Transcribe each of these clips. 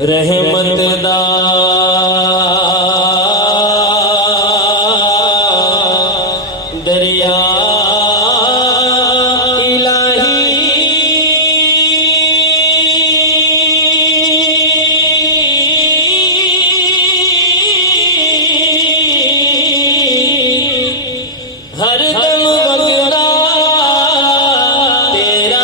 रहमत दा दरिया इलाही हर दम वगदा तेरा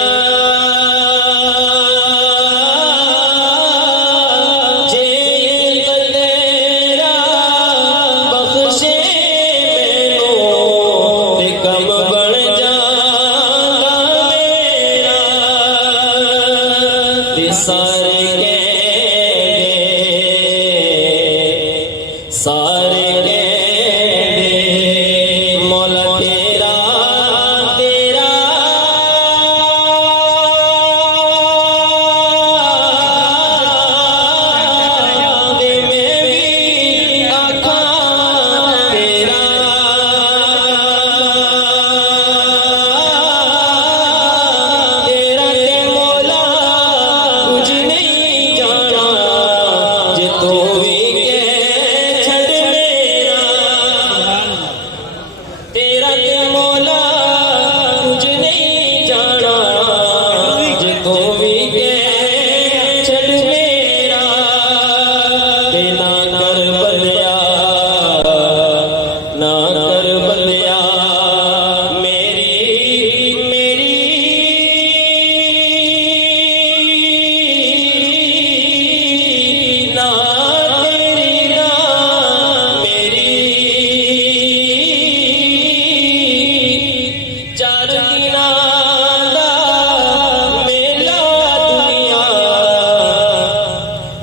सारे मौला तेरा तेरा दे में भी आखा तेरा तेरा ते मौला कुछ नहीं जाना जे तो भी तेरा ते मौला कुछ नहीं जाना जे तो भी के चल मेरा ना कर बलिया ना कर बलिया मेरी मेरी ना तेरी ना मेरी चार दिना दा मेला दुनिया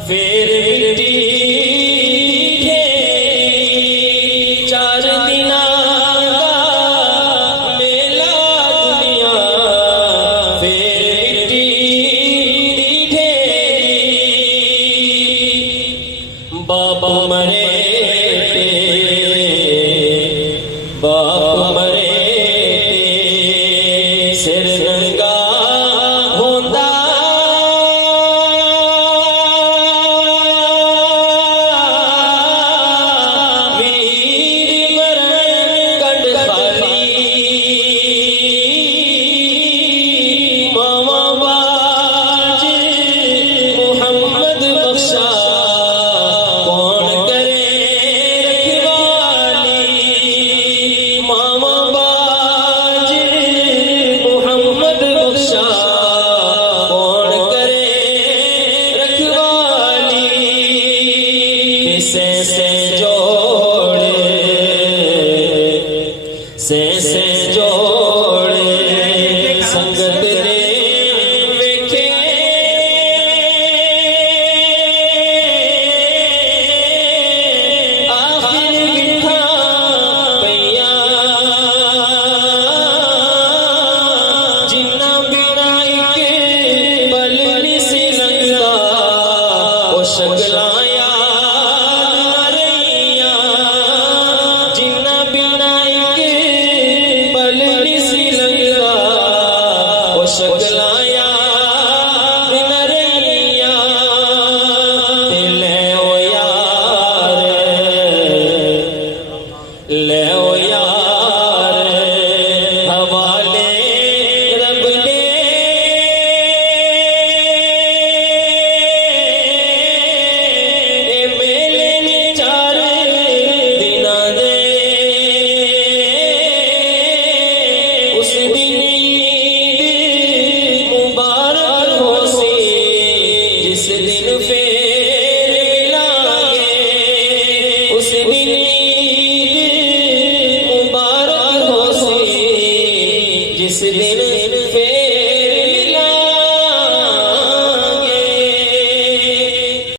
फिर मिट्टी ढेरी चार दिना दा मेला दुनिया फिर मिट्टी ढेरी बाप मरे बाप मरे सिर नंगा होंदा वीर मरण कंड खाली मामा बाज मुहम्मद बख्शा कौन करे रखवाली मामा कौन करे रखवाली से जोड़े संगत रे वेखे आखिर बिठा पैया जिन्ना बिना एक पल नहीं सी लगदा ओ शगला याद न रहिया जिन्ना बिना एक पल नहीं सी लगदा ओ शगला याद न रहिया ले ओ यार ले ओ यार हवाले रब दे मेले ने चार दिना दे उस दिन ईद मुबारक हो सी जिस दिन फेर मिलांगे उस दिन ईद मुबारक हो सी जिस दिन